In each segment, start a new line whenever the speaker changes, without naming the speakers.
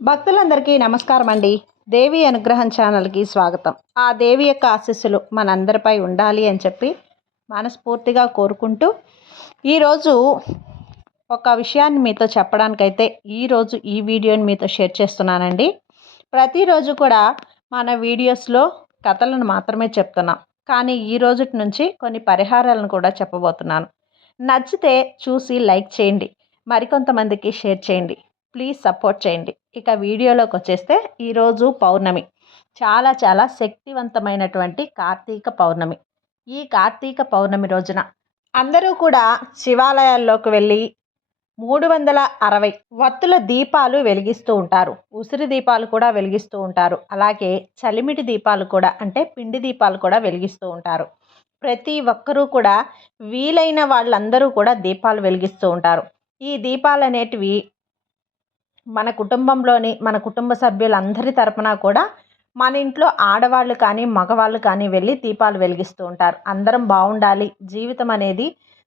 భక్తులందరికీ నమస్కారం అండి దేవి అనుగ్రహం ఛానల్కి స్వాగతం. ఆ దేవి యొక్క ఆశీస్సులు మనందరిపై ఉండాలి అని చెప్పి మనస్ఫూర్తిగా కోరుకుంటూ ఈరోజు ఒక విషయాన్ని మీతో చెప్పడానికైతే ఈరోజు ఈ వీడియోని మీతో షేర్ చేస్తున్నానండి. ప్రతిరోజు కూడా మన వీడియోస్లో కథలను మాత్రమే చెప్తున్నాం. కానీ ఈ రోజు నుంచి కొన్ని పరిహారాలను కూడా చెప్పబోతున్నాను. నచ్చితే చూసి లైక్ చేయండి. మరికొంతమందికి షేర్ చేయండి. ప్లీజ్ సపోర్ట్ చేయండి. ఇక వీడియోలోకి వచ్చేస్తే ఈరోజు పౌర్ణమి. చాలా చాలా శక్తివంతమైనటువంటి కార్తీక పౌర్ణమి. ఈ కార్తీక పౌర్ణమి రోజున అందరూ కూడా శివాలయాల్లోకి వెళ్ళి మూడు వందల అరవై వత్తుల దీపాలు వెలిగిస్తూ ఉంటారు. ఉసిరి దీపాలు కూడా వెలిగిస్తూ ఉంటారు. అలాగే చలిమిటి దీపాలు కూడా అంటే పిండి దీపాలు కూడా వెలిగిస్తూ ఉంటారు. ప్రతి ఒక్కరూ కూడా వీలైన వాళ్ళందరూ కూడా దీపాలు వెలిగిస్తూ ఉంటారు. ఈ దీపాలు అనేటివి మన కుటుంబంలోని మన కుటుంబ సభ్యులందరి తరపున కూడా మన ఇంట్లో ఆడవాళ్ళు కానీ మగవాళ్ళు కానీ వెళ్ళి దీపాలు వెలిగిస్తూ ఉంటారు. అందరం బాగుండాలి. జీవితం అనేది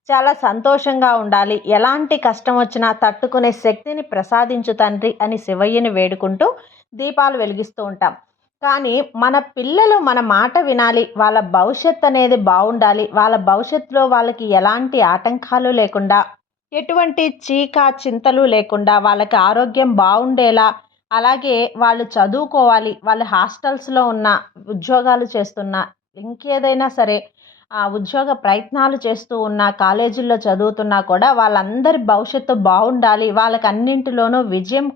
చాలా సంతోషంగా ఉండాలి. ఎలాంటి కష్టం వచ్చినా తట్టుకునే శక్తిని ప్రసాదించు తండ్రి అని శివయ్యని వేడుకుంటూ దీపాలు వెలిగిస్తూ ఉంటాం. కానీ మన పిల్లలు మన మాట వినాలి. వాళ్ళ భవిష్యత్ అనేది బాగుండాలి. వాళ్ళ భవిష్యత్తులో వాళ్ళకి ఎలాంటి ఆటంకాలు లేకుండా ఎటువంటి చీక చింతలు లేకుండా వాళ్ళకి ఆరోగ్యం బాగుండేలా అలాగే వాళ్ళు చదువుకోవాలి వాళ్ళు హాస్టల్స్లో ఉన్న ఉద్యోగాలు చేస్తున్న ఇంకేదైనా సరే ఆ ఉద్యోగ ప్రయత్నాలు చేస్తూ ఉన్న కాలేజీల్లో చదువుతున్నా కూడా వాళ్ళందరి భవిష్యత్తు బాగుండాలి వాళ్ళకి అన్నింటిలోనూ విజయం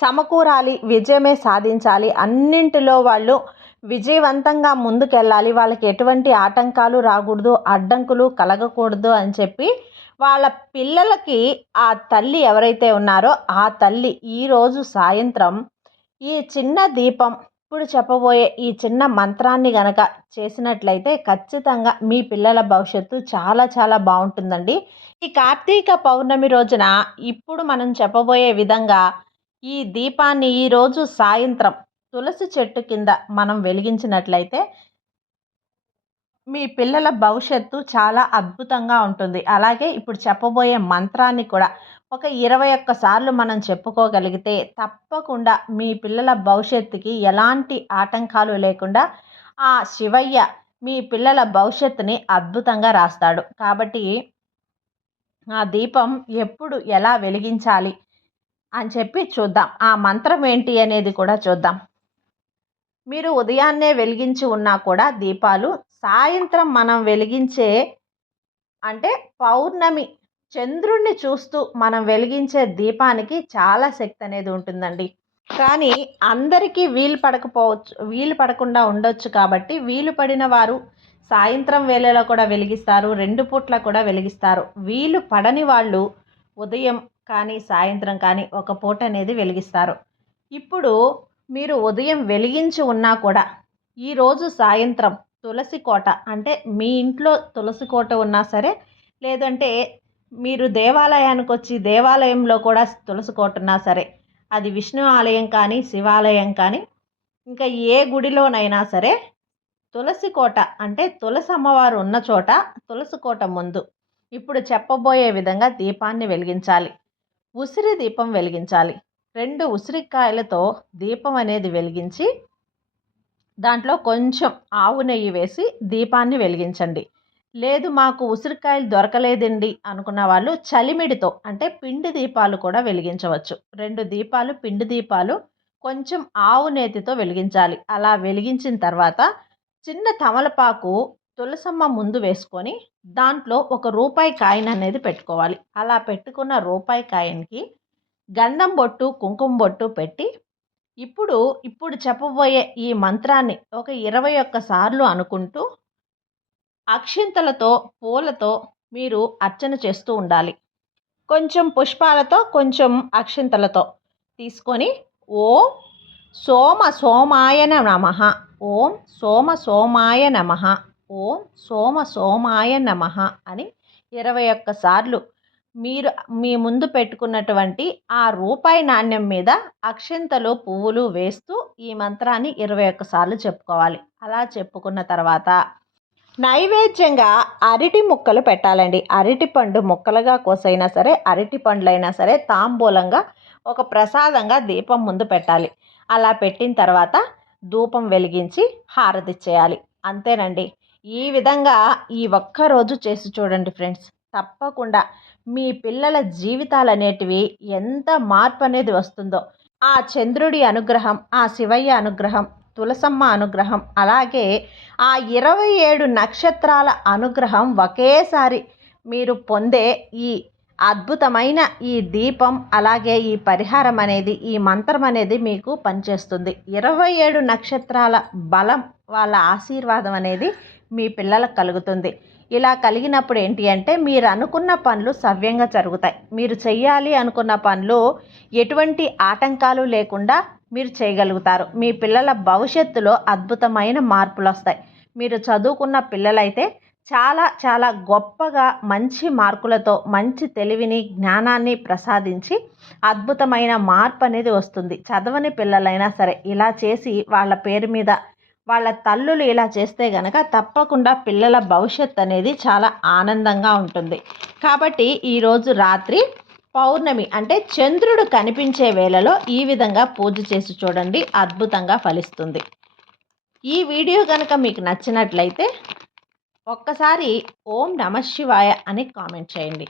సమకూరాలి విజయమే సాధించాలి అన్నింటిలో వాళ్ళు విజయవంతంగా ముందుకెళ్ళాలి వాళ్ళకి ఎటువంటి ఆటంకాలు రాకూడదు అడ్డంకులు కలగకూడదు అని చెప్పి వాళ్ళ పిల్లలకి ఆ తల్లి ఎవరైతే ఉన్నారో ఆ తల్లి ఈరోజు సాయంత్రం ఈ చిన్న దీపం ఇప్పుడు చెప్పబోయే ఈ చిన్న మంత్రాన్ని గనక చేసినట్లయితే ఖచ్చితంగా మీ పిల్లల భవిష్యత్తు చాలా చాలా బాగుంటుందండి. ఈ కార్తీక పౌర్ణమి రోజున ఇప్పుడు మనం చెప్పబోయే విధంగా ఈ దీపాన్ని ఈరోజు సాయంత్రం తులసి చెట్టు కింద మనం వెలిగించినట్లయితే మీ పిల్లల భవిష్యత్తు చాలా అద్భుతంగా ఉంటుంది. అలాగే ఇప్పుడు చెప్పబోయే మంత్రాన్ని కూడా ఒక ఇరవై ఒక్కసార్లు మనం చెప్పుకోగలిగితే తప్పకుండా మీ పిల్లల భవిష్యత్తుకి ఎలాంటి ఆటంకాలు లేకుండా ఆ శివయ్య మీ పిల్లల భవిష్యత్తుని అద్భుతంగా రాస్తాడు. కాబట్టి ఆ దీపం ఎప్పుడు ఎలా వెలిగించాలి అని చెప్పి చూద్దాం. ఆ మంత్రం ఏంటి అనేది కూడా చూద్దాం. మీరు ఉదయాన్నే వెలిగించి ఉన్నా కూడా దీపాలు సాయంత్రం మనం వెలిగించే అంటే పౌర్ణమి చంద్రుణ్ణి చూస్తూ మనం వెలిగించే దీపానికి చాలా శక్తి అనేది ఉంటుందండి. కానీ అందరికీ వీలు పడకపోవచ్చు వీలు పడకుండా ఉండొచ్చు కాబట్టి వీలు పడిన వారు సాయంత్రం వేళలో కూడా వెలిగిస్తారు రెండు పూట్ల కూడా వెలిగిస్తారు. వీలు పడని వాళ్ళు ఉదయం కానీ సాయంత్రం కానీ ఒక పూట అనేది వెలిగిస్తారు. ఇప్పుడు మీరు ఉదయం వెలిగించి ఉన్నా కూడా ఈరోజు సాయంత్రం తులసి కోట అంటే మీ ఇంట్లో తులసి కోట ఉన్నా సరే లేదంటే మీరు దేవాలయానికి వచ్చి దేవాలయంలో కూడా తులసి కోట ఉన్నా సరే అది విష్ణు ఆలయం కానీ శివాలయం కానీ ఇంకా ఏ గుడిలోనైనా సరే తులసి కోట అంటే తులసి అమ్మవారు ఉన్న చోట తులసి కోట ముందు ఇప్పుడు చెప్పబోయే విధంగా దీపాన్ని వెలిగించాలి. ఉసిరి దీపం వెలిగించాలి. రెండు ఉసిరికాయలతో దీపం అనేది వెలిగించి దాంట్లో కొంచెం ఆవు నెయ్యి వేసి దీపాన్ని వెలిగించండి. లేదు మాకు ఉసిరికాయలు దొరకలేదండి అనుకున్న వాళ్ళు చలిమిడితో అంటే పిండి దీపాలు కూడా వెలిగించవచ్చు. రెండు దీపాలు పిండి దీపాలు కొంచెం ఆవు నేతితో వెలిగించాలి. అలా వెలిగించిన తర్వాత చిన్న తమలపాకు తులసమ్మ ముందు వేసుకొని దాంట్లో ఒక రూపాయి కాయిన్ అనేది పెట్టుకోవాలి. అలా పెట్టుకున్న రూపాయి కాయిన్కి గంధం బొట్టు కుంకుమ బొట్టు పెట్టి ఇప్పుడు ఇప్పుడు చెప్పబోయే ఈ మంత్రాన్ని ఒక ఇరవై ఒక్క సార్లు అనుకుంటూ అక్షింతలతో పూలతో మీరు అర్చన చేస్తూ ఉండాలి. కొంచెం పుష్పాలతో కొంచెం అక్షింతలతో తీసుకొని ఓం సోమ సోమాయ నమ ఓం సోమ సోమాయ నమ ఓం సోమ సోమాయ నమ అని ఇరవై ఒక్క సార్లు మీరు మీ ముందు పెట్టుకున్నటువంటి ఆ రూపాయి నాణ్యం మీద అక్షింతలు పువ్వులు వేస్తూ ఈ మంత్రాన్ని ఇరవై ఒక్కసార్లు చెప్పుకోవాలి. అలా చెప్పుకున్న తర్వాత నైవేద్యంగా అరటి ముక్కలు పెట్టాలండి. అరటి పండు ముక్కలుగా కోసైనా సరే అరటి పండ్లైనా సరే తాంబూలంగా ఒక ప్రసాదంగా దీపం ముందు పెట్టాలి. అలా పెట్టిన తర్వాత ధూపం వెలిగించి హారతిచ్చేయాలి అంతేనండి. ఈ విధంగా ఈ ఒక్క రోజు చేసి చూడండి ఫ్రెండ్స్. తప్పకుండా మీ పిల్లల జీవితాలు అనేటివి ఎంత మార్పు అనేది వస్తుందో. ఆ చంద్రుడి అనుగ్రహం ఆ శివయ్య అనుగ్రహం తులసమ్మ అనుగ్రహం అలాగే ఆ ఇరవై ఏడు నక్షత్రాల అనుగ్రహం ఒకేసారి మీరు పొందే ఈ అద్భుతమైన ఈ దీపం అలాగే ఈ పరిహారం అనేది ఈ మంత్రం అనేది మీకు పనిచేస్తుంది. ఇరవై ఏడు నక్షత్రాల బలం వాళ్ళ ఆశీర్వాదం అనేది మీ పిల్లలకు కలుగుతుంది. ఇలా కలిగినప్పుడు ఏంటి అంటే మీరు అనుకున్న పనులు సవ్యంగా జరుగుతాయి. మీరు చెయ్యాలి అనుకున్న పనులు ఎటువంటి ఆటంకాలు లేకుండా మీరు చేయగలుగుతారు. మీ పిల్లల భవిష్యత్తులో అద్భుతమైన మార్పులు వస్తాయి. మీరు చదువుకున్న పిల్లలైతే చాలా చాలా గొప్పగా మంచి మార్కులతో మంచి తెలివిని జ్ఞానాన్ని ప్రసాదించి అద్భుతమైన మార్పు అనేది వస్తుంది. చదవని పిల్లలైనా సరే ఇలా చేసి వాళ్ళ పేరు మీద వాళ్ళ తల్లులు ఇలా చేస్తే గనక తప్పకుండా పిల్లల భవిష్యత్ అనేది చాలా ఆనందంగా ఉంటుంది. కాబట్టి ఈరోజు రాత్రి పౌర్ణమి అంటే చంద్రుడు కనిపించే వేళలో ఈ విధంగా పూజ చేసి చూడండి. అద్భుతంగా ఫలిస్తుంది. ఈ వీడియో కనుక మీకు నచ్చినట్లయితే ఒక్కసారి ఓం నమ శివాయ అని కామెంట్ చేయండి.